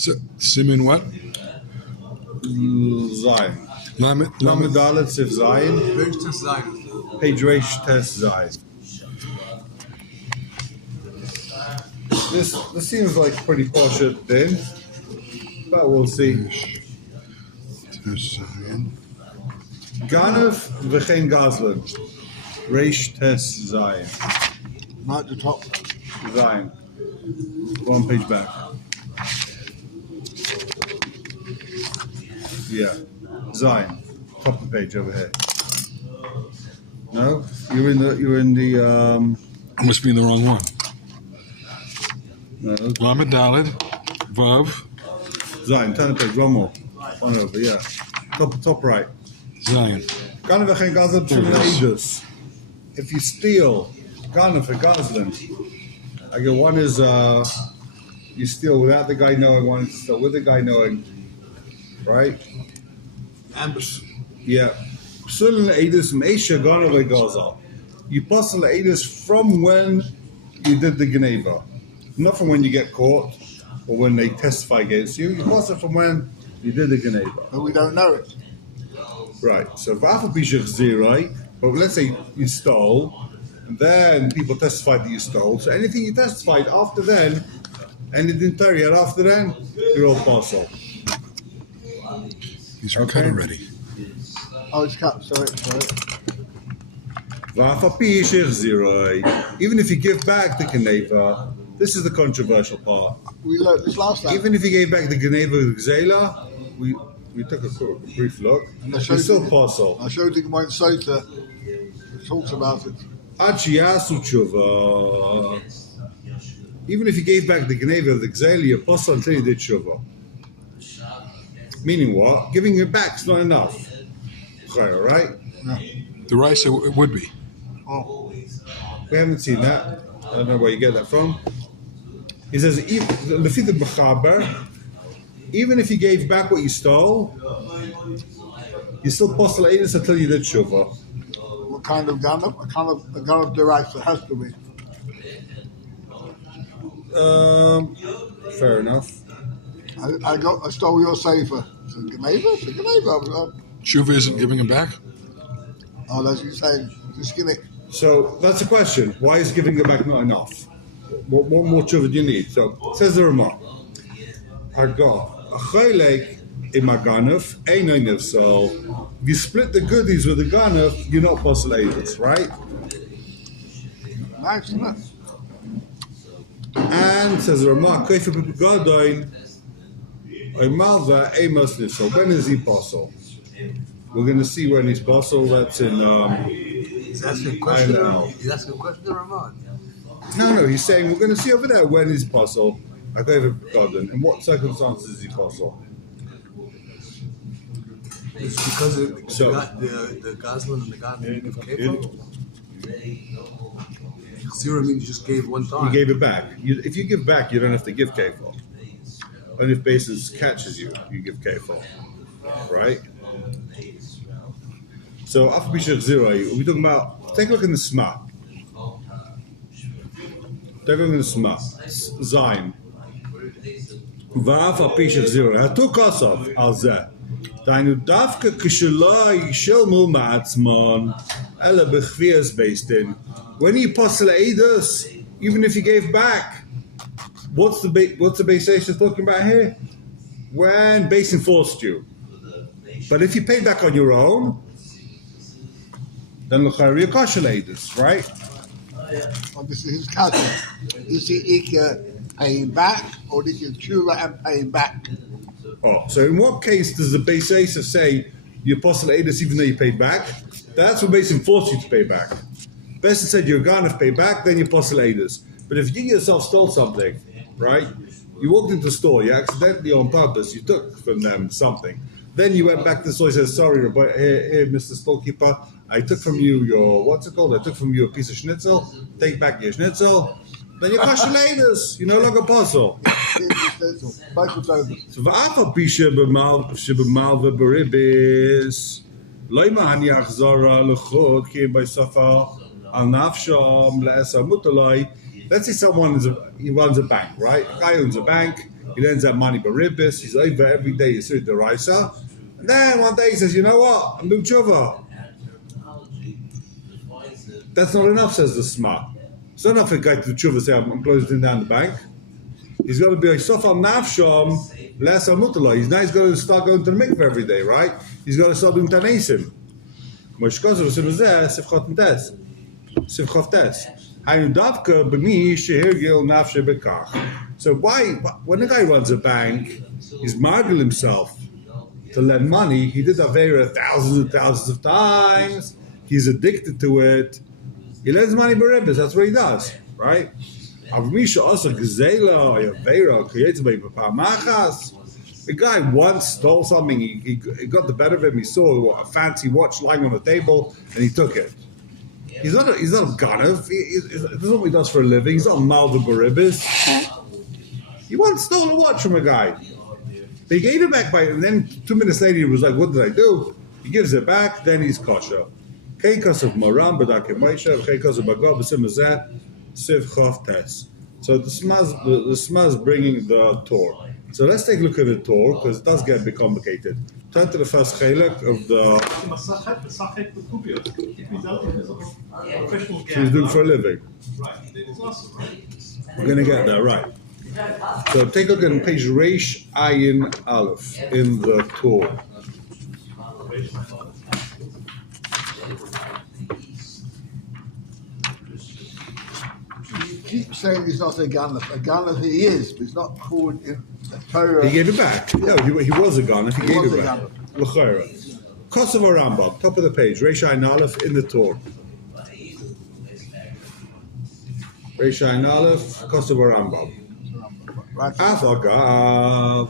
So, Simin what? Zayin. Lamed Dalet Sif Zayin. Reish Tes Zayin. Page Reish Tes Zayin. This seems like pretty posh then, but we'll see. Ganav v'chein Gazlan. Reish Tes Zayin. Right at the top. Zayin. One page back. Yeah. Zayin. Top of the page over here. No? You're in the I must be in the wrong one. no. Lamed Daled, Vav, Zayin, turn the page, one more. One over, yeah. Top right. Zion. Ganav v'chein Gazlan Eidus. If you steal Ganav for Gazlan, I go, one is you steal without the guy knowing, one is steal with the guy knowing, right? Ambush. Yeah. Psulin Eidus Meisha Ganav v'Gazal. You puzzle Eidus from when you did the Geneva, not from when you get caught or when they testify against you. You puzzle from when you did the Geneva. But we don't know it. Right. So V'afal Bishach Zirai, but let's say you stole, and then people testified that you stole. So anything you testified after then, and it didn't tell you after then, you're all parcel. These are cut already. Oh, it's cut. Sorry. V'afal Bishach Zirai. Even if you give back the Geneva, this is the controversial part. We learned this last time. Even if you gave back the Geneva with Gzela, we took a brief look. And I It's showed still you- parcel. I showed you my Sota. It talks about it. Even if you gave back the Geneva of the Gzela, you're parcel until you did Shuvah. Meaning what? Giving it back is not enough. Right? The rice it would be. Oh, We haven't seen that. I don't know where you get that from. He says, even if you gave back what you stole, you still postal Eidus until you did Shuvah. what kind of gun? A gun of derived. It has to be. Fair enough. I stole your safer. It's a Geneva. Shuva isn't giving him back? Oh, that's you saying. Just give it. So that's a question. Why is giving it back not enough? What more Shuvah do you need? So says the Ramah. Hagar. Achaylek imaganav einoinev. So if you split the goodies with the ganav, you're not postal Eidus, right? Nice, isn't it? And says the Ramah, Kaifa Pipigadoin, Oimalva Amos. So when is he postal? We're going to see when he's postal. That's in. He's asking a question. I know. He's asking a question to Ramon. No, he's saying we're going to see over there when he's postal. I Kaifa Pipigadoin. In what circumstances is he postal? It's because of So- the Goslin and the God of Kefo. Zero means you just gave one time. You gave it back. If you give back, you don't have to give kefil. And if basis catches you, you give kefil. Right? So after Bishach Zero, we're talking about, take a look in the Sma. Take a look in the Sma. Zayin. Va'af Bishach Zero. Hatu Kosov al Zeh. Dainu Davka Kishalai Shilmu Ma'atzman Ela Bechvias based in. When you postal Eidus, even if you gave back, what's the base station talking about here? When base enforced you. But if you pay back on your own, then l'chayri kashal Eidus, right? Oh, this is his cousin. Is he paying back, or did you tshuva and paying back? Oh, so in what case does the base Asa say you postal Eidus even though you paid back? That's what base enforced you to pay back. Best said you're going to pay back, then you postal Eidus. But if you yourself stole something, right? You walked into the store, you accidentally on purpose, you took from them something. Then you went back to the store and said, sorry, here, Mr. Storekeeper, I took from you your, what's it called? I took from you a piece of schnitzel, take back your schnitzel, then you postal Eidus, you no longer postal. Both of those. So ואף על פי שבמלווה בריביס לא ימעני החזרה לחוד כי בסופו על נפשם לעשר מוטלוי. Let's say he runs a bank, right? A guy owns a bank, He lends out money baribis. He's over every day. He's the Raisa. And then one day he says, you know what? I'm doing tshuva. That's not enough, says the Sma. It's not enough for a guy to do tshuva, say, I'm closing down the bank. He's got to be a sofal nafsham, less al mutala. He's got to start going to the mikveh every day, right? He's got to start doing tanesim. So why, when a guy runs a bank, he's margil himself to lend money. He did Avera thousands and thousands of times. He's addicted to it. He lends money b'ribbis. That's what he does, right? The guy once stole something. He got the better of him. He saw a fancy watch lying on the table, and he took it. He's not a ganav. This is what he does for a living. He's not malva b'ribbis. He once stole a watch from a guy. They gave it back and then 2 minutes later he was like, what did I do? He gives it back, then he's kosher. Keikas of Moram, B'dakim Moshe, Keikas of Bagab, B'simazeh, Siv Chof Tes. So the Smaz bringing the Torah. So let's take a look at the Torah, because it does get a bit complicated. Turn to the first chelak of the... She's doing for a living. We're going to get there, right. So take a look at page Reish Ayin Aleph in the Torah. You keep saying he's not a ganef. A ganef he is, but he's not called in the Torah. He gave it back. No, he was a ganef. He gave it back. L'chayra. Kosovo Rambam, top of the page. Reish Ayin Aleph in the Torah. Reish Ayin Aleph, Kosovo Rambam. Af agav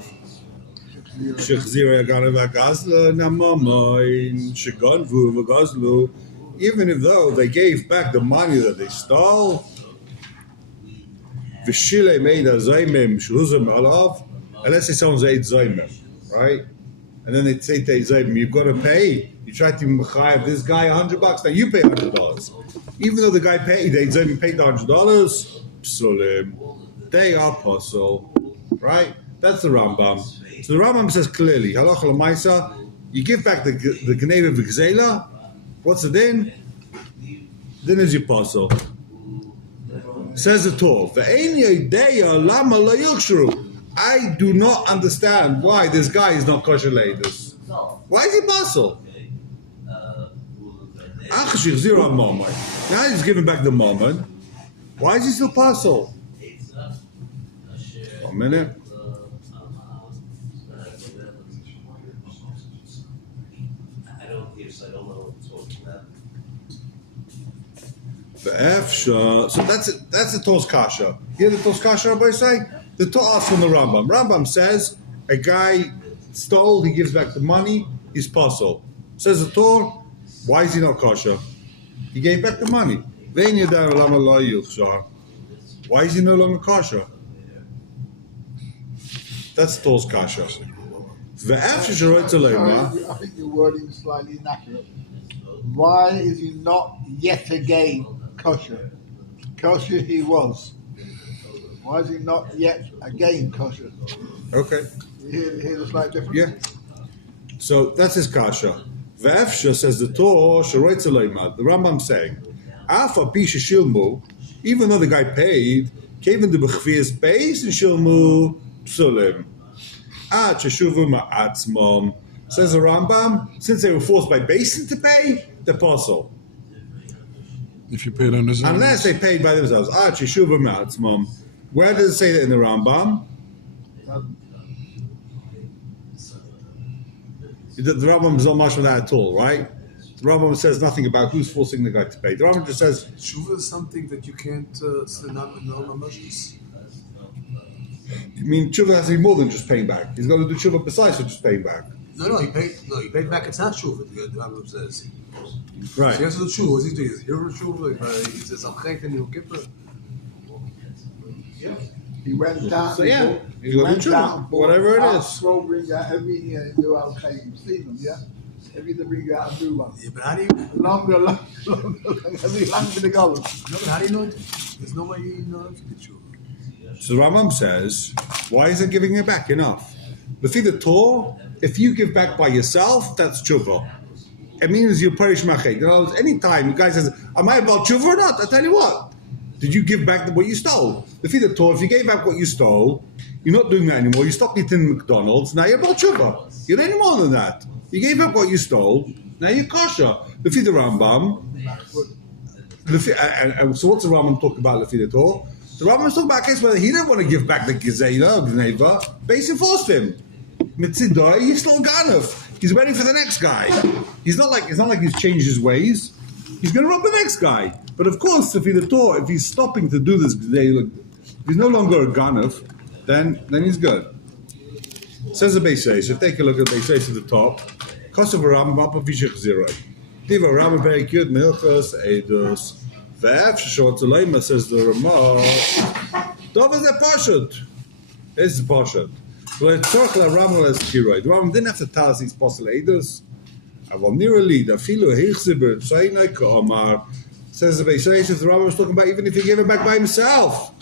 shechzira ganav agazla namamoin shegonvu v'gazlu. Even if though they gave back the money that they stole, v'shile made a zaymim shuzim alav. And let's say someone's ate zaymim, right? And then they say to zaymim, you've got to pay. You try to mechayev this guy $100. Now you pay $100. Even though the guy paid, they zaymim paid the $100. Psulim. They are puzzle, right? That's the Rambam. So the Rambam says clearly, halacha l'maisa, you give back the gneva v'gzela. What's the din? Din is your puzzle. Says the Torah, ve'ein yodeya lama la yuksheru. I do not understand why this guy is not kosher ladies. Why is he puzzle? Now he's giving back the moment. Why is he still puzzle? 1 minute. So that's it. That's the Torah's kasha. You hear the Torah's kasha, everybody say? The Torah asks from the Rambam. Rambam says a guy stole, he gives back the money, he's puzzle. Says the Torah, why is he not kosher? He gave back the money. Why is he no longer kosher? That's Torah's kasha. I think your wording is slightly inaccurate. Why is he not yet again kosher? Kosher he was. Why is he not yet again kosher? Okay. You hear the slight difference? Yeah. So that's his kasha. Ve'efsha says the Torah, Sharoitz Aleimad. The Rambam saying, Alpha Pisha Shilmu, even though the guy paid, came into Bechvias base and Shilmu Psulim. Cheshuvu Ma'atzmom. Says the Rambam, since they were forced by Basin to pay, they're puzzle. If you paid on his own. Unless they paid by themselves. Cheshuvu Ma'atzmom. Where does it say that in the Rambam? The Rambam is not much of that at all, right? The Rambam says nothing about who's forcing the guy to pay. The Rambam just says Tshuva is something that you can't no emotions. I mean, tshuva has to be more than just paying back. He's got to do tshuva besides for just paying back. No, he paid back. It's not tshuva. The Rambam says. Right. So he has to do tshuva. What's he doing? He's here for tshuva. He says, "I'm chayk," Yom Kippur. He went down. So yeah, he's got to do tshuva, whatever it is. Scroll brings out every year and do al chayk. You've seen them, yeah. Every year bring out a new one. Yeah, but how do you? Longer. Every longer the column. No, but how do you know? There's no way you know if you did tshuva. So the Rambam says, why is it giving it back? Enough. Lefi the Torah, if you give back by yourself, that's tshuva. It means you're perish machet. You know, any time the guy says, am I about tshuva or not? I tell you what. Did you give back what you stole? Lefi the Torah, if you gave back what you stole, you're not doing that anymore. You stopped eating McDonald's. Now you're about tshuva. You're not any more than that. You gave back what you stole. Now you're kosher. Lefi the Rambam. So what's the Rambam talking about? Lefi the Torah. The Rambam is talking about a case where he didn't want to give back the Gezeidah, Gneva, but he forced him. Mitzidoi, he's still Ganef. He's waiting for the next guy. It's not like he's changed his ways. He's going to rob the next guy. But of course, if he's stopping to do this Gezeidah, if he's no longer a Ganef, then he's good. Says the Beiseis. If take a look at the Beiseis at the top, Kosovo Rambam Papa Vishich Ziroi. Diva Rambam Perek Yud Milchos Eidos. Ve'ef Shishot Zeleima, says the Ramah. Dov is a Pashut. This is Pashut. The Rambam didn't have to tell us these Apostle Eidos. Aval Nirali, the Filo Hichziber Tzainai Ka'amar. Says the Beiseis, the Rambam was talking about even if he gave it back by himself.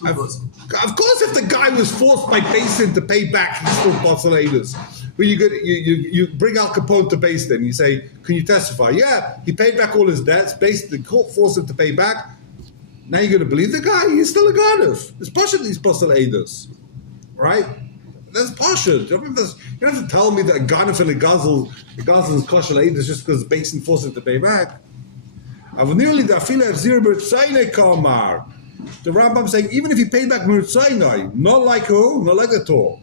Of course, if the guy was forced by Basin to pay back, he's still Apostle Eidos. But you bring Al Capone to Basin and you say, can you testify? Yeah, he paid back all his debts. The court forced him to pay back. Now you're going to believe the guy? He's still a Ganef. It's Pashut, these Apostle Eidos. Right? That's Pashut. You don't have to tell me that a Ganef and a Gazel is kosher Eidos just because Basin forced him to pay back. The Rambam saying, even if he paid back Mitzayinai, not like who? Not like the Torah.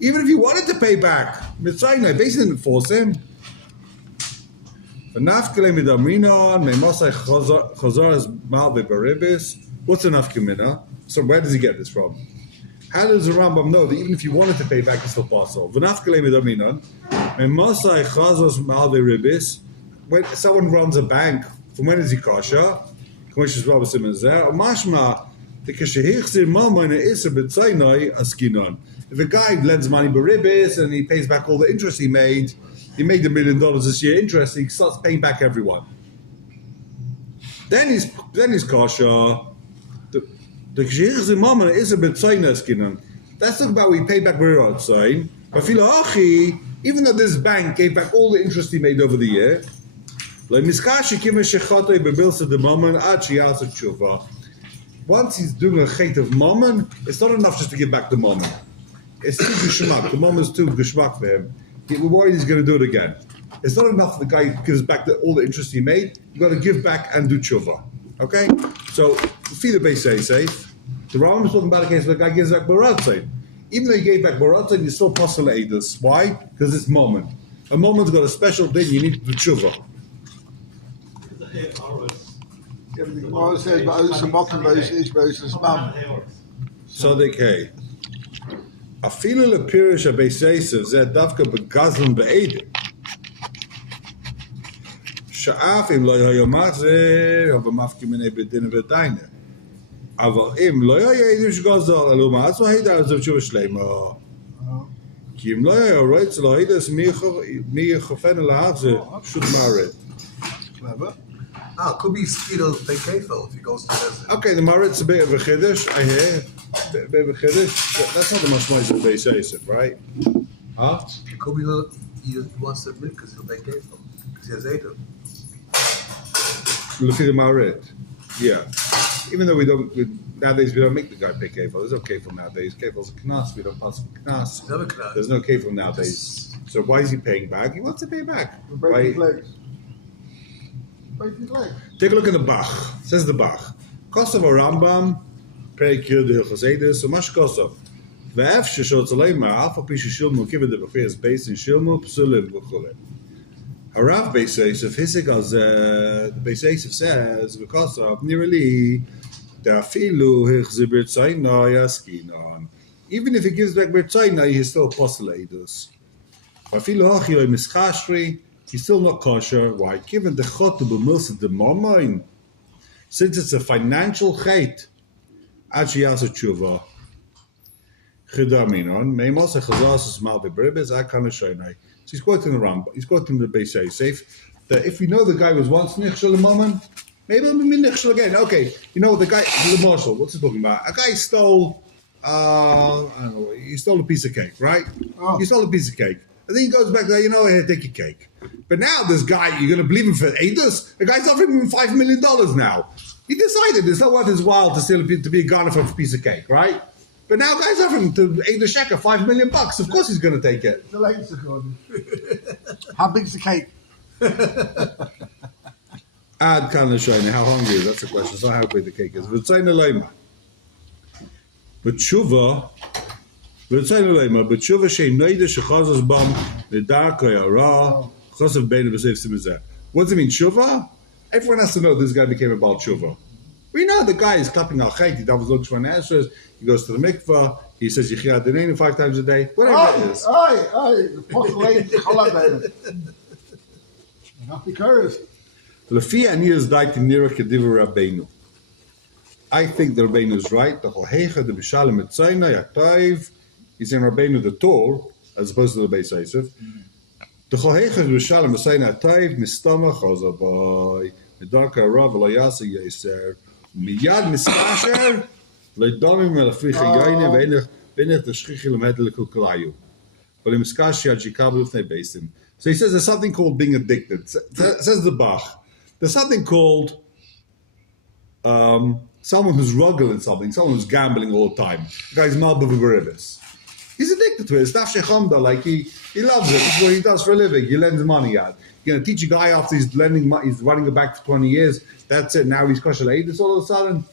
Even if he wanted to pay back Mitzayinai, basically didn't force him. What's the nafkamina? So where does he get this from? How does the Rambam know that even if he wanted to pay back, it's still possible? When someone runs a bank, from when is he kosher? If a guy lends money beribis and he pays back all the interest he made $1 million this year interest, he starts paying back everyone. Then he's kosher. That's talking about when he paid back Berirot sign. Even though this bank gave back all the interest he made over the year, once he's doing a chait of mammon, it's not enough just to give back the mammon. It's too geshmak. The mammon is too geshmak for him. We're worried he's going to do it again. It's not enough the guy gives back all the interest he made. You've got to give back and do tshuva. Okay? So, feed the base safe. The Rambam is talking about a case where the guy gives back Baratzin. Even though he gave back Baratzin, you're still Apostle Eidos. Why? Because it's mammon. A mammon's got a special thing, you need to do tshuva. The Gemara says, but also mocking is versus mum. So they say, Afilu lepirish abeiseisav zeh davka begazlan be'edim. Sha'af im lo yoyomach zeh hava mafki minei bedin v'dayne. Aval im lo yoyedim shgazal alu ma'az v'hida azav tshuva shleima. Ki im lo yoyoroitz lo hidas mi yechofen alahav zeh shut maret. Clever. It could be Skido Bekefel if he goes to Hezbollah. Okay, the Marit's a bit of a chiddush, I hear. A bit of a chiddush. That's not the most nice of they say, right? Huh? It could be he wants to admit because he'll Bekefel. Because he has Edom. Look at the Marit. Yeah. Even though nowadays we don't make the guy pay kefil. There's no kefil nowadays. Kefil's a knas. We don't pass knas. There's no kefil nowadays. So why is he paying back? He wants to pay back. Break his legs. Take a look at the Bach. It says the Bach. Kosovo Rambam, Perek Yud Hilchos Eidos, so much Kosovo. Ve'ef sheshot zaleima, alpha pisha shilmu, kiva de b'chiyas beis in shilmu, psulim v'chule. Harav Beiseisov, Hisik as the Beiseisov says, V'kosovo, nirali, da'afilu hichzi b'rtzaynai askinon. Even if he gives back b'rtzaynai, he's still Apostle Eidos. V'afilu hachiyoi mischashri, he's still not kosher. Why? Given the chot to be milsed the mammon, since it's a financial chait, actually has a tshuva. Chidaminon, meimos a chazas mal bebribes akana shoynai. So he's quoting the Rambam. He's quoting the Beisei Safe that if we know the guy was once nichshel mammon, Maybe I'm nichshel again. Okay, you know the guy, the marshal. What's he talking about? A guy stole. I don't know. He stole a piece of cake, right? Oh. He stole a piece of cake, and then he goes back there. You know, here, take your cake. But now this guy, you're going to believe him for Eidos? The guy's offering him $5 million now. He decided it's not worth his while to steal to be a garner for a piece of cake, right? But now guys offering him to Eidos Sheker $5 million. Of course he's going to take it. The latest according. How big's the cake? Ad kan l'shayne, how hungry is? That's the question. It's not how big the cake is. V'tzayna leima. B'tshuva she'im noida shechazos bam l'dar koyara chasav beina b'seif simizeh. What does it mean, tshuva? Everyone has to know this guy became a Baal Tshuva. We know the guy is clapping al chayt, he davos looks for an answer, he goes to the mikvah, he says Yichya Adonenu 5 times a day, whatever it is. The postulate, challah, happy curious. Lefi ani is daiti nira kediva Rabbeinu. I think the Rabbeinu is right. The Cholhecha, the Bishalem Etzayna, Yaktayiv, he's in Rabbeinu the Torah, as opposed to the Beis Yosef. The Cholhecha, the Bishalem Etzayna, Yaktayiv, Mistama Chazabai, Medarka Rav, Layasa Yeser, Miyad Miskasher, Leidamim Melaficha Yaine, Benech the Shchichil Medel Kukalayu. But in Miskashi Ajikabu, if they based him. So he says there's something called being addicted. Says the Bach. There's something called someone who's rugged in something, someone who's gambling all the time. The guy's Malbov Garivis. He's addicted to it. It's Nafshe Chamda, like he loves it. It's what he does for a living. He lends money out. You're going to teach a guy after he's lending money, he's running it back for 20 years. That's it. Now he's kosher Eidus all of a sudden.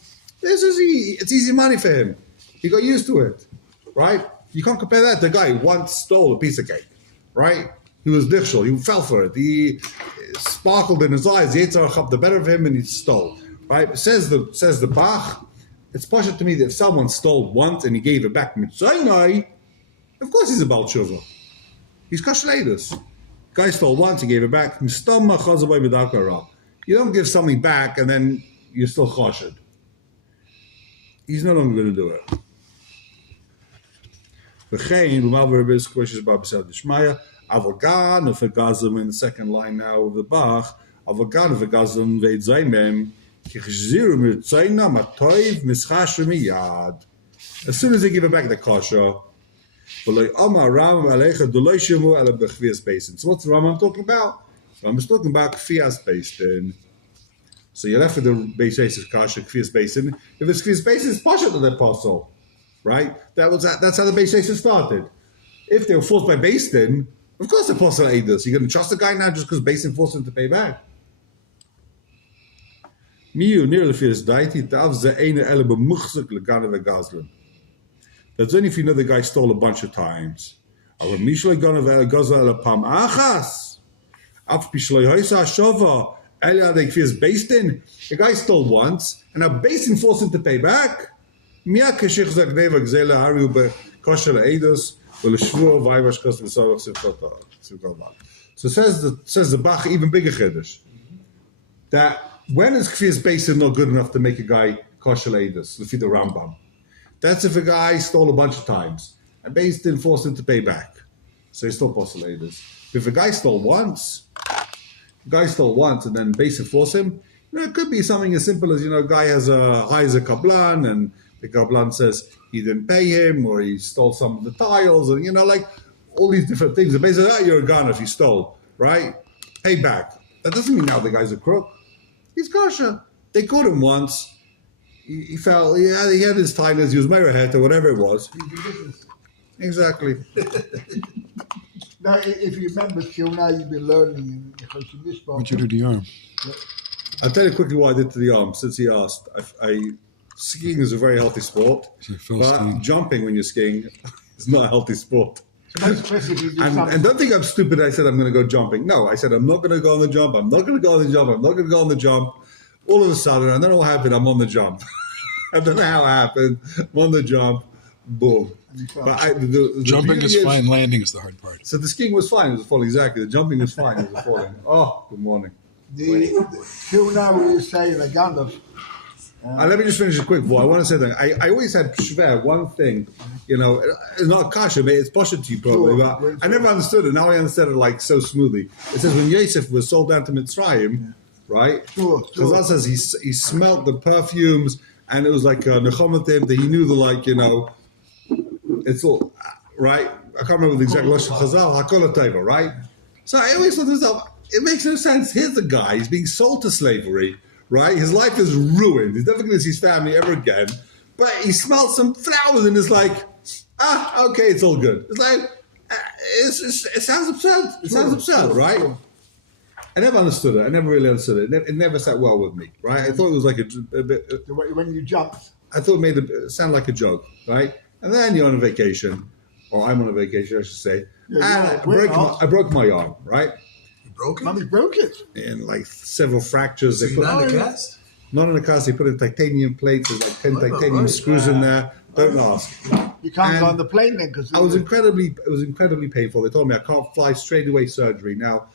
It's easy money for him. He got used to it, right? You can't compare that. The guy once stole a piece of cake, right? He was dichshel. He fell for it. He sparkled in his eyes. The Yitzhak got the better of him and he stole. Right? Says the Bach. It's possible to me that if someone stole once and he gave it back, Mitzayinai, of course he's a Baal Tshuva. He's kosher Eidus. Guy stole once, he gave it back. You don't give something back and then you're still kosher. He's no longer going to do it. Avogan of Gazim in the second line now of the Bach. Avogan of Gazim veid zaymem kichziru mitzayna matoiv mischashu miyad. As soon as they give it back the kosher, v'loy Amar Ram alecha d'loy shemu ala b'chvias basin. So what's the Rambam talking about? Rambam is talking about kvias basin. So you're left with the Beis Yosef kasha kvias basin. If it's kvias basin, it's pasha to the apostle, right? That's how the Beis Yosef started. If they were forced by Beis Din, of course the apostle Eidos. You're going to trust the guy now just because Beis Din forced him to pay back. That's only if you know the guy stole a bunch of times. The guy stole once, and now Beis Din forced him to pay back. So says the Bach, even bigger chiddush, that when is kfiyas Beis Din not good enough to make a guy kosher eidus, the Rambam? That's if a guy stole a bunch of times and Beis Din forced him to pay back, so he's still kosher eidus. If a guy stole once, and then Beis Din forced him, it could be something as simple as, a guy hires a kablan and the kablan says he didn't pay him or he stole some of the tiles, and like all these different things. And basically, you're a gun if you stole, right? Pay back. That doesn't mean now the guy's a crook. He's kosher. They caught him once. He fell. He had his titles. He was Merahet or whatever it was. Exactly. Now, if you remember, till now you've been learning because you missed. What'd you do to the arm? I'll tell you quickly what I did to the arm since he asked. Skiing is a very healthy sport, but jumping when you're skiing is not a healthy sport. And don't think I'm stupid. I said I'm going to go jumping. No, I said I'm not going to go on the jump. I'm not going to go on the jump. I'm not going to go on the jump. All of a sudden, I don't know what happened. I'm on the jump. I don't know how it happened. I'm on the jump. Boom. But the jumping is fine. Landing is the hard part. So the skiing was fine. It was falling exactly. The jumping was fine. It was falling. Oh, good morning. Till now we say the Gandalf. Let me just finish it quick, boy. I want to say that I always had shver one thing, it's not kasha, but it's posher to you probably. But I never understood it. Now I understand it like so smoothly. It says when Yosef was sold down to Mitzrayim, right? Sure. Chazal says he smelt the perfumes, and it was like nechomatim, that he knew it's all, right? I can't remember the exact Lashon Chazal, hakol teva, right? So I always thought to myself, it makes no sense. Here's the guy, he's being sold to slavery, right? His life is ruined. He's never going to see his family ever again. But he smells some flowers and is like, okay, it's all good. It's like, it sounds absurd. It sounds absurd, right? Sure. I never understood it. I never really understood it. It never sat well with me, right? I thought it was like a bit... When you jumped. I thought it made it sound like a joke, right? And then you're on a vacation, or I'm on a vacation, I should say, and I broke my arm, right? You broke it? Mommy broke it. And like several fractures. So you're not in a cast? Not in a cast. They put in titanium plates. There's like 10 titanium screws in there. Don't ask. You can't go on the plane then because it was incredibly painful. They told me I can't fly straight away surgery. Now,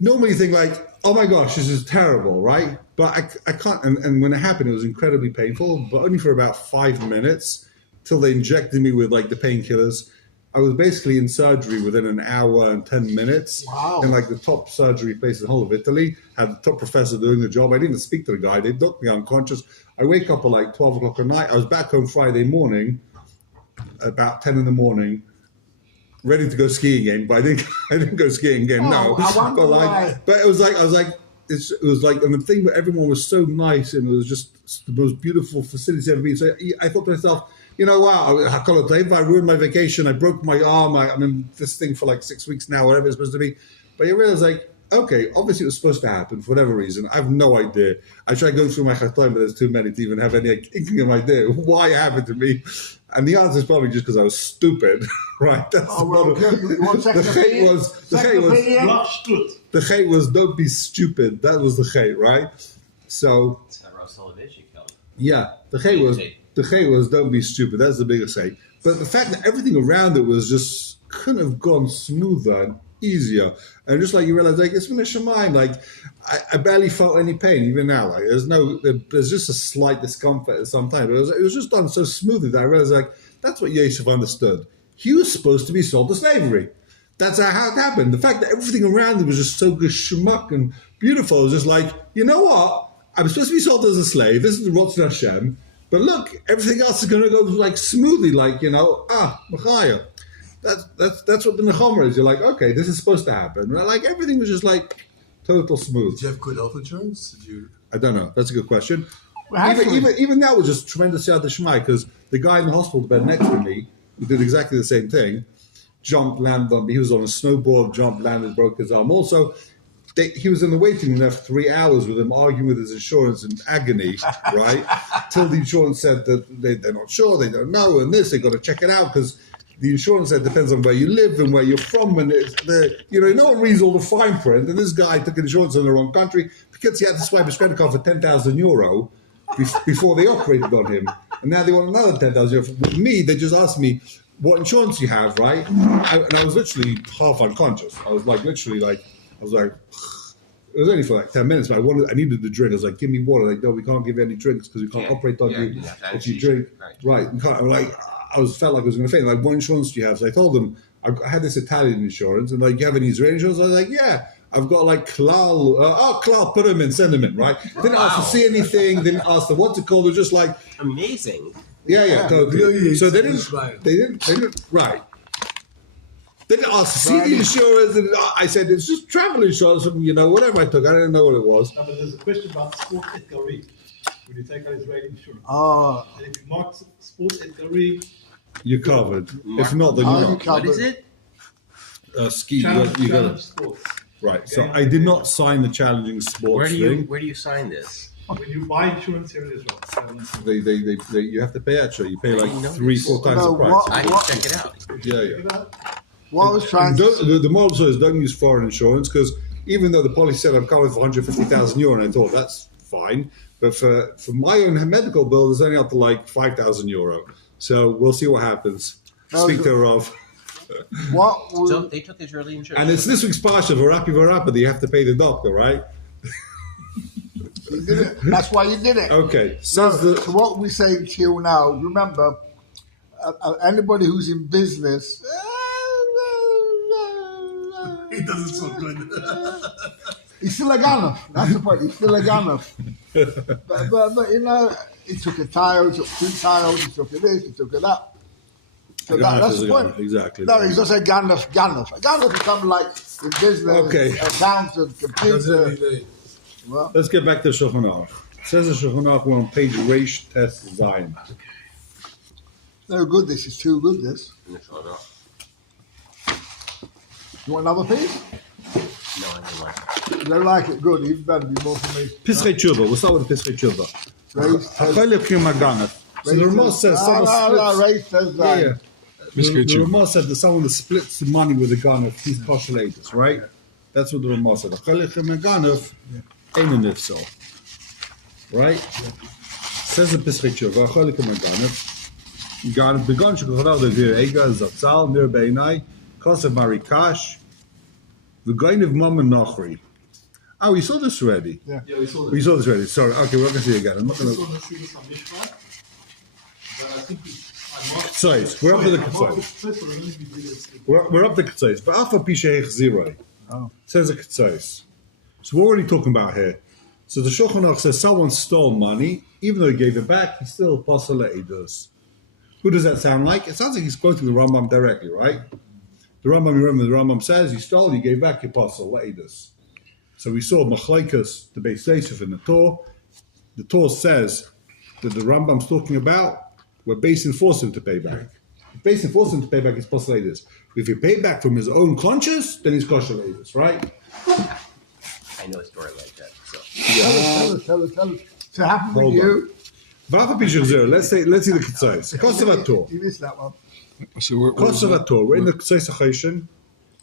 normally you think like, oh my gosh, this is terrible, right? But I can't. And when it happened, it was incredibly painful, but only for about 5 minutes till they injected me with like the painkillers. I was basically in surgery within an hour and 10 minutes. Wow. In like the top surgery place in the whole of Italy. Had the top professor doing the job. I didn't even speak to the guy. They knocked me unconscious. I wake up at like 12 o'clock at night. I was back home Friday morning, about 10 in the morning, ready to go skiing again. But I didn't go skiing again. No. But it was like, it was like, and the thing that everyone was so nice and it was just the most beautiful facility ever been. So I thought to myself, you know, wow, I ruined my vacation. I broke my arm. I'm in this thing for like 6 weeks now, whatever it's supposed to be. But you realize, like, okay, obviously it was supposed to happen for whatever reason. I have no idea. I tried going through my chatoim, but there's too many to even have any inkling of idea why it happened to me. And the answer is probably just because I was stupid, right? That's the chait was don't be stupid. That was the chait, right? So yeah, the chait was don't be stupid. That's the biggest chait. But the fact that everything around it was just couldn't have gone smoother and easier, and just like you realize, like it's been a shamayim. Like I barely felt any pain even now. Like there's just a slight discomfort at some time. But it was just done so smoothly that I realized, like, that's what Yosef understood. He was supposed to be sold to slavery. That's how it happened. The fact that everything around him was just so geschmack and beautiful, it was just like, you know what? I'm supposed to be sold as a slave. This is the Rotzon Hashem. But look, everything else is going to go like smoothly, like, you know, Machaya. That's what the Nechama is. You're like, okay, this is supposed to happen. Like everything was just like total smooth. Did you have good health insurance? I don't know. That's a good question. Well, even that was just tremendous Yad Shemai, because the guy in the hospital bed next to me, who did exactly the same thing, he was on a snowboard, jumped, landed, broke his arm. Also, he was in the waiting room there for 3 hours with him arguing with his insurance in agony, right? Till the insurance said that they're not sure, they don't know, and they've got to check it out because the insurance said depends on where you live and where you're from, and no one reads all the fine print. And this guy took insurance in the wrong country because he had to swipe his credit card for €10,000 before they operated on him, and now they want another €10,000. With me, they just asked me what insurance you have, right? And I was literally half unconscious. I was like, it was only for like 10 minutes, but I needed the drink. I was like, give me water. Like, no, we can't give you any drinks because we can't operate on you if you drink. Right. We can't. Felt like I was going to faint. Like, what insurance do you have? So I told them, I had this Italian insurance, and like, you have any Israeli insurance? I was like, yeah. I've got like Klal. Klal, put them in, send them in, right? Didn't ask to see anything, didn't ask them what's it called. It was just like... Amazing. Yeah. Totally. So they didn't, right. They didn't ask to see the insurance, and I said, it's just travel insurance, whatever I took. I didn't know what it was. No, but there's a question about sport et gari. When you take out Israeli insurance. And if you mark sport et gari... You're covered. If not, then you're not. What is it? Ski. Challenge sports. Right. So I did not sign the challenging sports thing. Where do you sign this? When you buy insurance here in Israel. They you have to pay actually. You pay like 3-4 times the price. I can check it out. Yeah. What I was trying the moral story is don't use foreign insurance, because even though the policy said I'm covered for €150,000, and I thought that's fine, but for my own medical bill, it's only up to like €5,000. So we'll see what happens. Speak thereof. So they took Israeli insurance. And it's this week's Pasha, Varapi, that you have to pay the doctor, right? You did it. That's why you did it. Okay. So what we say to you now, remember, anybody who's in business... It doesn't sound good. He's still a Ganef. That's the point. He's still a Ganef. but you know, he took a tile, he took 2 tiles, he took it this, he took it that. So that's the point. Exactly. No, he's just a Ganef. A Ganef is something like in business, Okay. accountant, computer. Well, Let's get back to Shulchan Aruch. It says in Shulchan Aruch we're on page Reish Tes Zayin. no good. This is too good. This. You want another piece? No, I don't like it. You don't like it? Good. Even better. Be more for me. Pischei Tshuva. We'll start with Pischei Tshuva. Hachaylev Maganef. So the Ramah says someone splits. Ray says that. Yeah. The Ramah said that someone that splits the money with a Ganef, he's postulated, right? That's what the Ramah said. Hachaylev Maganef, ain't a nifso. Right? Says the Pischei Tshuva. Hachaylev Maganef. Ganef began shekacharav levir ega zatzal nir beinai kosev marikash v'gainav mammon nachri. Oh, we saw this already. Yeah. Yeah, we saw that. We saw this already. Sorry. Okay, we're not going to see it again. I'm not We going saw to. the series on Mishpat. But I think I marked. Ktsois. We're up to the Ktsois. We're up to Ktsois. But Alpha Pisha Zero. Oh. Says a Ktsois. So what are we talking about here? So the Shulchan Aruch says someone stole money, even though he gave it back, he still posulated. Who does that sound like? It sounds like he's quoting the Rambam directly, right? The Rambam, remember, the Rambam says you stole, you gave back, you posulated. So we saw Machlaikas, the Beis Yosef and the Torah. The Torah says that the Rambam's talking about where Beis Din forced him to pay back. If Beis Din forced him to pay back, he's postulated. If he paid back from his own conscience, then he's kosher-lated, right? I know a story like that. So Tell us. So happened with Hold you. V'afa Pisha Zero. Let's see the Ketzais. Kosovator. You missed that one. So we're Kosovator. We're in the Ketzais HaChoshen,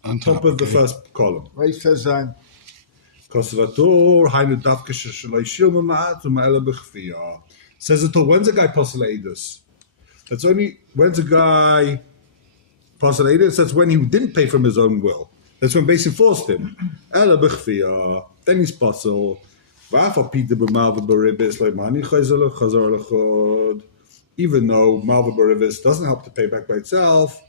on top of the okay. first column. Ray says Kosovator, Hainu Davka Shalai Shilma Ma'at, Uma'ela B'chfiyah. Says the Torah, when's a guy postulated? That's only, when's a guy postulated? That's when he didn't pay from his own will. That's when basically forced him. Ela B'chfiyah. Then he's posel. V'afa Pita B'malva B'ribis, like Mani Chayzala Chazar L'chod. Even though Malva B'ribis doesn't help to pay back by itself,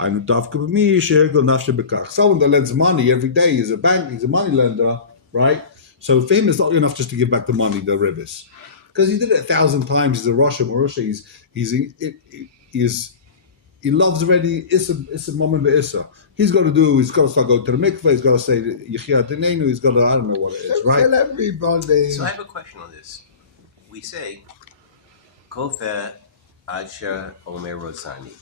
Hainu Davka B'mi, She'ergol Nafshe B'kach. Someone that lends money every day, he's a bank, he's a money lender, right? So for him, it's not enough just to give back the money, the ribis. Because he did it 1,000 times. He's a Rosh Hashanah. He loves already. Issa moment be'issa. He's got to start going to the mikveh. He's got to say Yechia Dinenu. He's got to, I don't know what it is, right? Tell everybody. I have a question on this. We say Kofer Adsha Omer Rosani,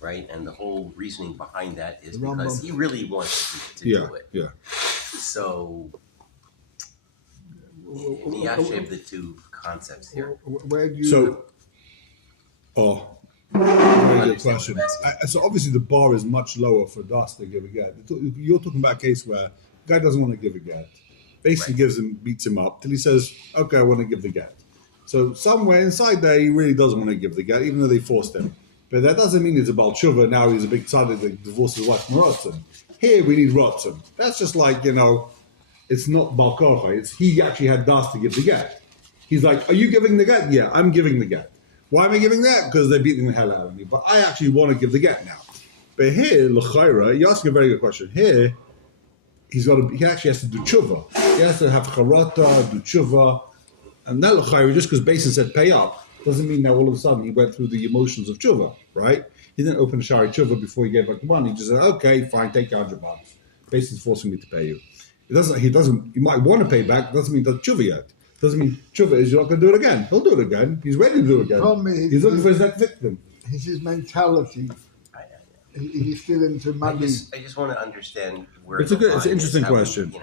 right? And the whole reasoning behind that is because he really wants to do it. Yeah. So he actually have the two concepts here. Where do you? So, very good question. So obviously the bar is much lower for Das to give a get. You're talking about a case where the guy doesn't want to give a get. Basically beats him up till he says, okay, I want to give the get. So somewhere inside there, he really doesn't want to give the get, even though they forced him. But that doesn't mean it's a Baal Tshuva. Now he's a big tzaddik that divorced his wife from Rotzen. Here we need Rotzen. That's just like, it's not Baal Korcha. It's he actually had Das to give the get. He's like, are you giving the get? Yeah, I'm giving the get. Why am I giving that? Because they're beating the hell out of me. But I actually want to give the get now. But here, L'chaira, you ask a very good question. Here, he actually has to do tshuva. He has to have charata, do tshuva. And that L'chaira, just because Basin said pay up, doesn't mean that all of a sudden he went through the emotions of tshuva, right? He didn't open a shari tshuva before he gave back the money. He just said, okay, fine, take $100. Basin's forcing me to pay you. He might want to pay back, doesn't mean that's tshuva yet. Doesn't mean tshuva is you're not going to do it again. He'll do it again. He's ready to do it again. He's looking for his next victim. It's his mentality. He's still into money. I just want to understand where It's an interesting question.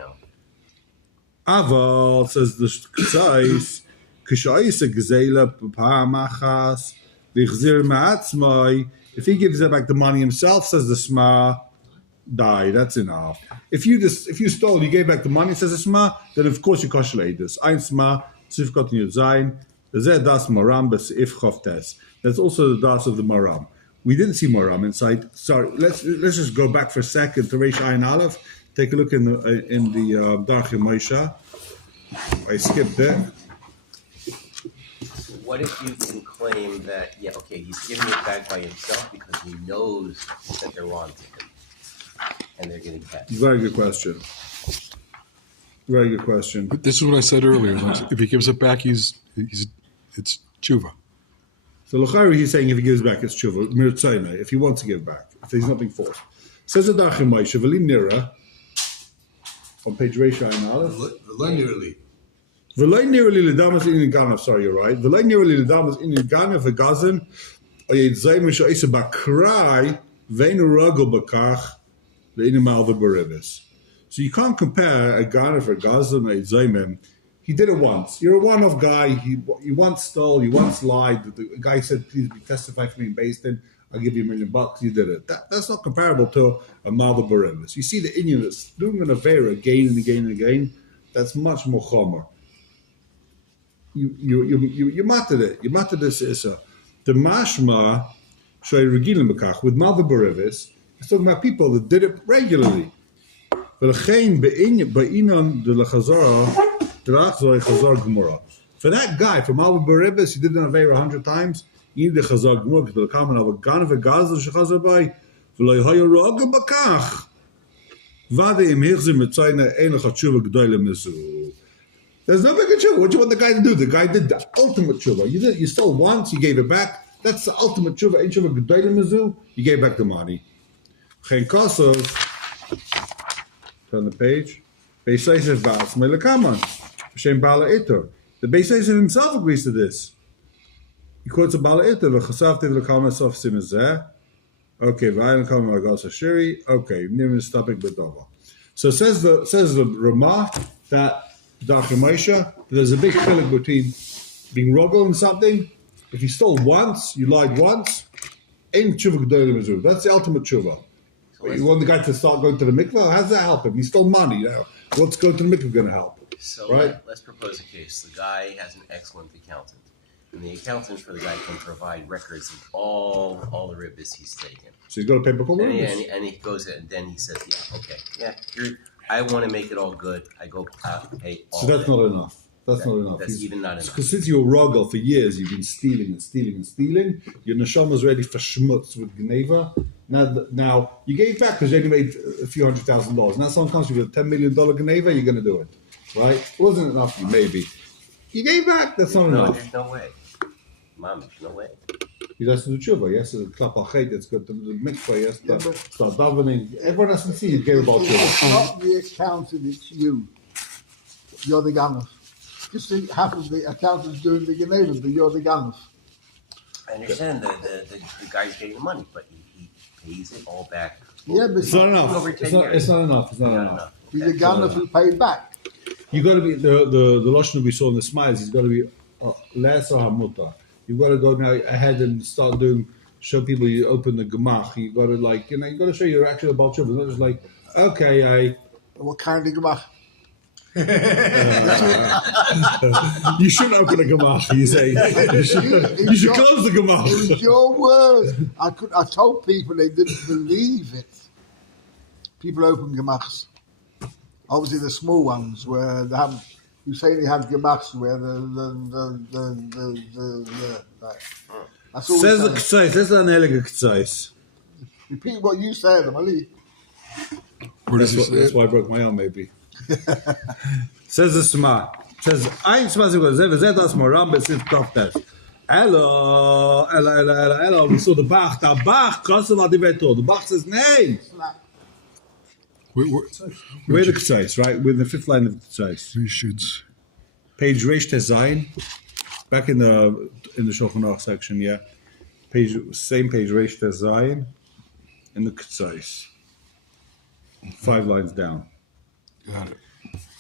Aval says the Ksais, Kishais Gzela Pamachas, Vichzir Maatzmai. If he gives back the money himself, says the Sma, die. That's enough. If you stole, you gave back the money, says the Sma, then of course you kosher this. Ein Sma, Sifkot Yud Zayin, Zeh Das Maram, If Choftes. That's also the Das of the Maram. We didn't see Maram inside. Sorry, let's just go back for a second to Reish Ayin Aleph. Take a look in the Darchim Moshe. I skipped it. What if you can claim that, he's giving it back by himself because he knows that they're on to him and they're getting catch? Very good question. Very good question. But this is what I said earlier. Like, if he gives it back, it's tshuva. So L'chari, he's saying if he gives back, it's tshuva. Mirtzayna, if he wants to give back, if he's not being forced. Says the Dachim Moshe, V'li nira, on page Reish Ayin Aleph. Linearly. V'lei nirali l'damas in Ganav, sorry, you're right. V'lei nirali l'damas in Ganav v'gazin, o yitzay misho isa bakrai, ve'inu ragel bakach, le'inu malva b'ribis. So you can't compare a Ganav or Gazan or Yitzayim. He did it once. You're a one-off guy. You once stole, you once lied. The guy said, please testify for me in Beis Din. I'll give you $1 million. You did it. That's not comparable to a malva b'ribis. You see the Indian that's doing an Avera again and again and again. That's much more chomer. You mattered it. You mattered this issa. The mashma shoy regilim bekach with malva b'ribis. He's talking about people that did it regularly. For that guy, for malva b'ribis, he did an avera 100 times. You need the chazar gemur because the common of a gan of a gazel shechazar by v'lo hayo roga bekach. Vade im hichzim mitzayna ein lechatshuva g'doyle mizu. There's no bigger tshuva. What do you want the guy to do? The guy did the ultimate tshuva. You stole once, you gave it back. That's the ultimate tshuva. Ein tshuva g'doyle mizu. You gave back the money. Chen kosov. Turn the page. Beis Yosef ba'as melekaman. V'shem ba'ala itor. The Beis Yosef himself agrees to this. He quotes a ba'ala itor. V'chasavte v'lekama sof simazeh. Okay, v'ayin lekama v'agas hashiri. Okay, nimim stapik b'dova. So says the Ramah that Dachim Moshe, there's a big chilek between being rogel and something. If you stole once, you lied once, ain't tshuva g'dolim mizu. That's the ultimate tshuva. You want the guy to start going to the mikveh? How does that help him? He stole money. What's going to the mikveh going to help? So right? Let's propose a case. The guy has an excellent accountant. And the accountant for the guy can provide records of all the ribbis he's taken. So he's got to pay back all the ribbis. And he goes and then he says, I want to make it all good. I go pay all. So that's not enough. That's not enough. That's even not enough. Because since you were rogel for years, you've been stealing and stealing and stealing. Your neshama's ready for schmutz with gneva. Now you gave back because you only made a few $100,000. Now someone comes to you with a $10 million gneva, you're going to do it, right? It wasn't enough, maybe. You gave back. That's not enough. There's no way. Mom, no way. He has to do tshuva. He has to klap al chet. It's got to the mikvah. He has to start davening. Everyone has to see you gave about tshuva. It's not the accountant, it's you. You're the ganef. Just think half of the accountant's doing the geneva, but you're the ganef. I understand the guy's getting the money, but he pays it all back. Yeah, but It's not enough. It's not enough. It's not enough. He's the ganef who paid back. You got to be the lashon we saw in the smiles. He's got to be less or hamuta. You've got to go now ahead and start show people you open the gemach. You got to you got to show you're actually about tshuva. It's not just like, okay, What kind of gemach? you shouldn't open a gemach. You say you should close the gemach. It was your word. I told people they didn't believe it. People open gemachs. Obviously, the small ones where they have. You say they have gemachs where that's all. Says the k'tzais. That's an elegant k'tzais. Repeat what you said, Ali. That's why I broke my arm, maybe. Says the Shema. Says, Ein Shema Zivah Zeh das Moram Besif Toftes. Ella. We saw the Bach. The Bach, Kosovo Adiveto. The Bach says, nay. We're the K'tzais, right? We're in the fifth line of the K'tzais. We should. Page Reish Tezayin. Back in the Shulchan Aruch section, yeah. Same page, Reish Tezayin. In the K'tzais. 5 lines down. Got it.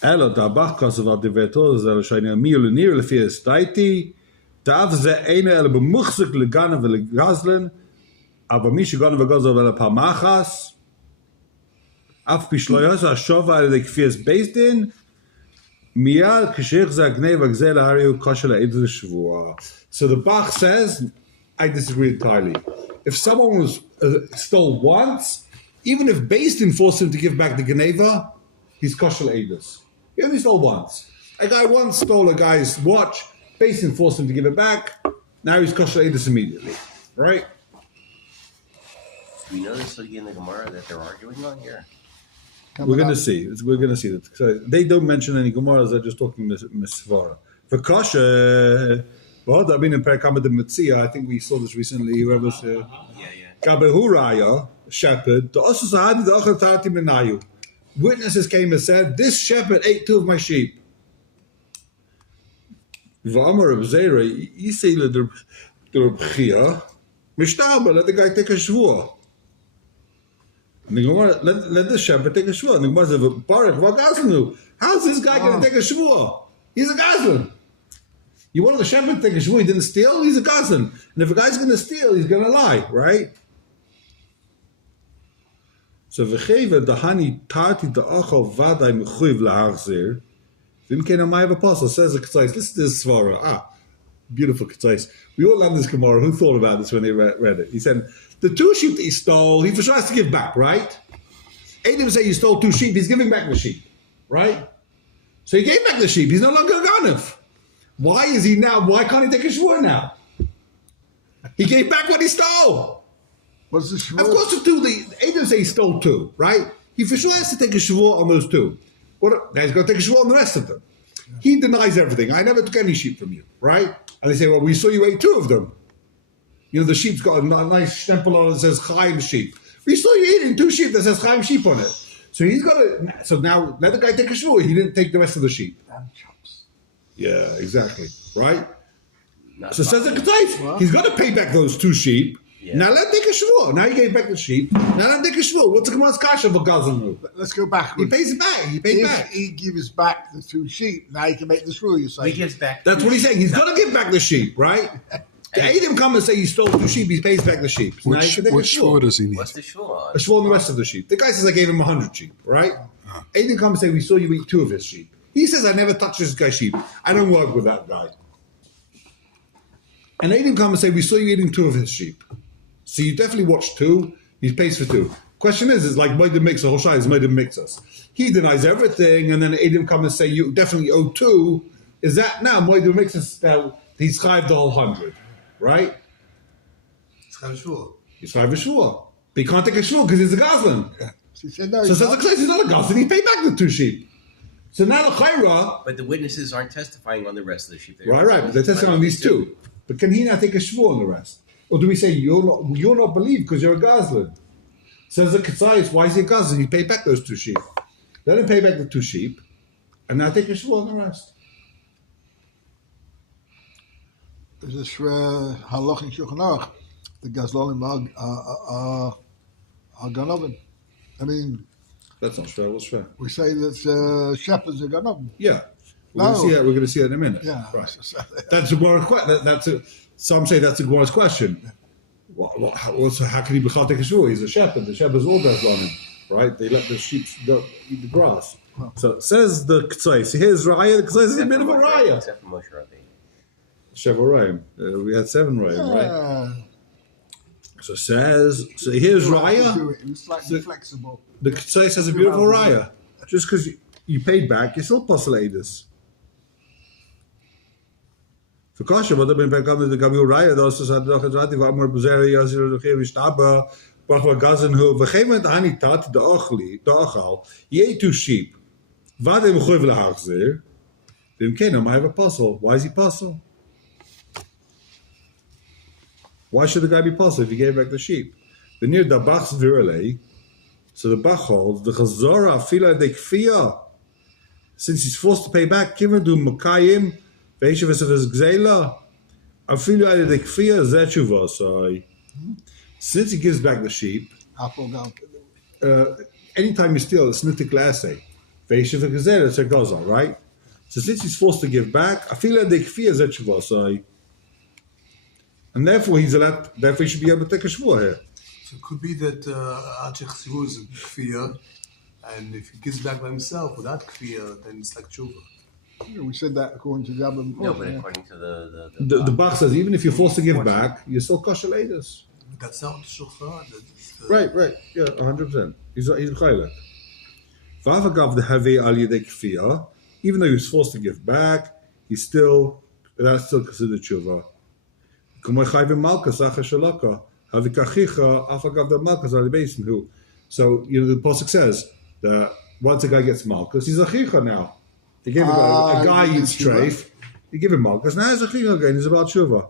Elo dabach kosovo diveto zel shayne miul nir lefi estaiti dav ze eine ele bemuchsik legane vel gazlen aber mi shgane vel gazlen vel pamachas af bishloyos a shova ele kfies Beis Din mial kshich ze gnei vagzel hariu koshel edel shvua. So the Bach says, I disagree entirely. If someone was stole once, even if Beis Din forced him to give back the Geneva, he's kosher edus. He only stole once. A guy once stole a guy's watch. Beis Din forced him to give it back. Now he's kosher edus immediately, right? Do we know this in the Gemara that they're arguing on here? We're going to see. We're going to see that. So they don't mention any Gemaras. They're just talking Misvara. For Kasha, well, I mean in Perkama de Metzia, I think we saw this recently. Whoever's Kabehuraya, shepherd, the Osasahadi, the Achatati Menayu. Witnesses came and said, this shepherd ate 2 of my sheep. V'amar Reb Zera, Yisei le Reb Chia, Mishtabah, let the guy take a shvua. And the Gemara, let the shepherd take a shvua. And the Gemara said, Baruch, what gazlanu? How's this guy going to take a shvua? He's a gazlan. You wanted the shepherd to take a shvua, he didn't steal, he's a gazlan. And if a guy's going to steal, he's going to lie, right? So v'cheva dahani tarti da'achal vaday mechuyev lahachzir. V'imkein amayv apostle says a Ketzais. Listen to this svara. Beautiful Ketzais. We all love this Gemara. Who thought about this when they read it? He said, the 2 sheep that he stole, he for sure has to give back, right? Adam say you stole 2 sheep, he's giving back the sheep, right? So he gave back the sheep. He's no longer a ganef. Why can't he take a shvur now? He gave back what he stole. What's the shvur? Of course, Adam say he stole 2, right? He for sure has to take a shvur on those 2. Now he's going to take a shvur on the rest of them. He denies everything. I never took any sheep from you, right? And they say, well, we saw you ate 2 of them. You know, the sheep's got a nice stempel on it that says Chaim sheep. We saw you eating 2 sheep that says Chaim sheep on it. So he's got to. So now let the guy take a shvur. He didn't take the rest of the sheep. Damn chops. Yeah, exactly. Right? Not So says the Ketzais, he's got to pay back those 2 sheep. Yeah. Now let him take a shvur. Now he gave back the sheep. Now let him take a shvur. What's the Gemara's kasha for Gazan? Let's go back. He pays it back. He paid If back. he gives back the 2 sheep, now he can make the shvur, you say. He gives back. That's what he's saying. He's got to give back the sheep, right? To Adam come and say he stole 2 sheep, he pays back the sheep. So now he Which can take a shvur shvur. does he need? What's the shul A shvur on the rest of the sheep. The guy says I gave him 100 sheep, right? Adam come and say we saw you eat 2 of his sheep. He says I never touched this guy's sheep. I don't work with that guy. And Adam come and say we saw you eating 2 of his sheep. So you definitely watched 2. He pays for 2. Question is like Moedim Mixer, Hoshai is Moedim Mixers. He denies everything, and then Adam come and say you definitely owe 2. Is that now Moedim Mixers? Now he's chayv the whole 100, right? It's kind of sure. He's chayv a shvur. But he can't take a shvur because he's a gazlan. So he said, no, So he's says the not. Ketzais, he's not a gazlan. He paid back the 2 sheep. So now the chayra, But the witnesses aren't testifying on the rest of the sheep. right, but they're testifying on these 2. But can he not take a shvur on the rest? Or do we say you're not believed because you're a gazlan? Says the Ketzais, why is he a gazlan? He paid back those 2 sheep. Let him pay back the 2 sheep, and now take a shvur on the rest. There's a shver halach in Shulchan Aruch. The gazlolim are ganovim. I mean, That's not fair. What's fair? we say that shepherds are ganovim. Yeah, we're No. going to see that. We're going to see that in a minute. Yeah. Right. That's a Gemara's question. Some say that's a Gemara's question. How can he become take a shvur? He's a shepherd. The shepherds all gazlonim, right? They let the sheep go eat the grass. So it says the Ketzais. Here's Raya. The Ketzais is a bit of a Raya. Except for Moshe Rabbeinu. Sheva Rayim. We had 7 Rayim, right? Yeah. So it says. So here's Raya. It was slightly flexible. The Ketzais has a beautiful Raya. Just because you paid back, you're still postulated. For Kasha, but I've been back up to the Gabriel Raya. Those who said, "Doch Zati v'Amar Buzeri Yazir Dochev Ishtaba Bachva Gazan Hu v'Chemet Ani Tat Da'achal." He ate 2 sheep. Vadem Chuv LaHachzir. Then Kenam, I have a puzzle. Why is he puzzle? Why should the guy be puzzled if he gave back the sheep? The near the Bach's virale. So the Bach holds the Chazora Fila de Kfia. Since he's forced to pay back, Kivan du Makayim, Veishavas of his Gzela, Afila de Kfia Zechuva. So since he gives back the sheep, Apple down. anytime you steal, it's nitik lasse. Veishav Gzela, it's a Gaza, right? So since he's forced to give back, Afila de Kfia Zechuva. So and therefore he's allowed. Therefore he should be able to take a shvur here. So it could be that Achech Sivu is a kfir, and if he gives back by himself without kfir, then it's like tshuva. Yeah, we said that according to Gabba before. No, but yeah. according to The Bach says even if you're forced to give back, you're still kosher laters. But that's not shulchan. Right, yeah, 100%. He's chaylik. Vavagav the heavy al yedei kfiyah, even though he was forced to give back, that's still considered tshuva. Kumay chayvim malkas acha shalaka havikachicha afagav the malkas al beisin who. So the pasuk says that once a guy gets malchus, he's a chicha now. You give a guy eats treif, you give him malchus. Now he's a chicha again. He's about tshuva.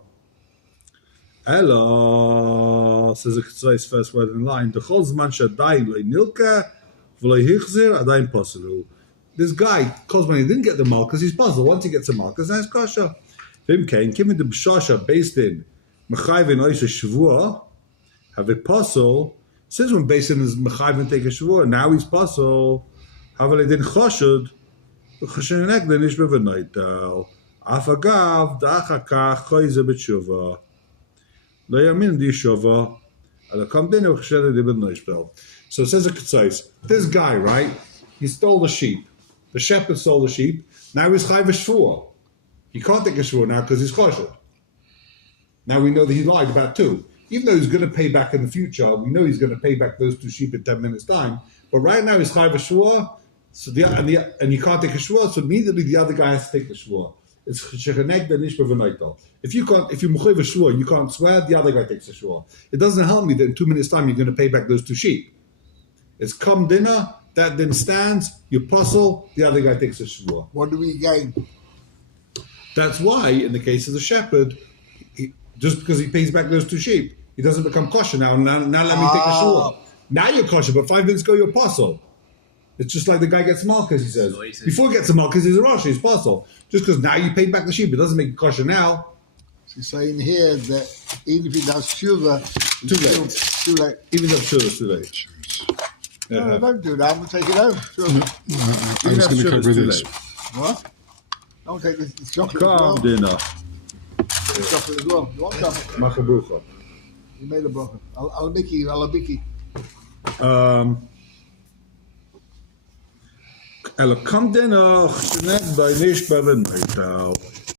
Ella says a Ketzai's first word in line. The chol zman shadayin lo nilka v'lo hichzir adayin poselu. This guy, Kozman, he didn't get the malchus. He's puzzled. Once he gets a malchus, now it's kosher. Vim kain kimin the b'shasha based in mechayvin oisha shvua have a puzzle. Since when based in is mechayvin take a shvua, now he's puzzle. Have a din choshud choshenek the nishbe v'noitel afagav da'achakach choyze b'tshuva. So it says a Ketzais. This guy, right? He stole the sheep. The shepherd stole the sheep. Now he's chayv a shvua. He can't take a shvua now because he's kosher. Now we know that he lied about 2. Even though he's going to pay back in the future, we know he's going to pay back those 2 sheep in 10 minutes' time. But right now he's chayv a shvua. So and you can't take a shvua. So immediately the other guy has to take the shvua. It's shechenek the nishba v'noitel. If you mechuyev a shvua, you can't swear. The other guy takes a shvua. It doesn't help me that in 2 minutes' time you're going to pay back those 2 sheep. It's come dinner, that then stands. You puzzle. The other guy takes a shvua. What do we gain? That's why, in the case of the shepherd, just because he pays back those 2 sheep, he doesn't become kosher now. Now let me take a shvua. Now you're kosher, but 5 minutes ago you're puzzle. It's just like the guy gets malchus, he says. Before he gets a malchus, he's a rosh, he's puzzle. Just because now you paid back the sheep, it doesn't make it kosher now. So he's saying here that even if he does tshuva, Too late. Too late. Even though tshuva is too late. No, don't do that. I'm going to take it home. Sure. I was going to cover too this. late. What? I'll take this chocolate as Come well. dinner. Chocolate as well. You want chocolate? Machabrucha. You made a bracha. Alabiki. Ela come dinner, shenek by nishba v'noitel.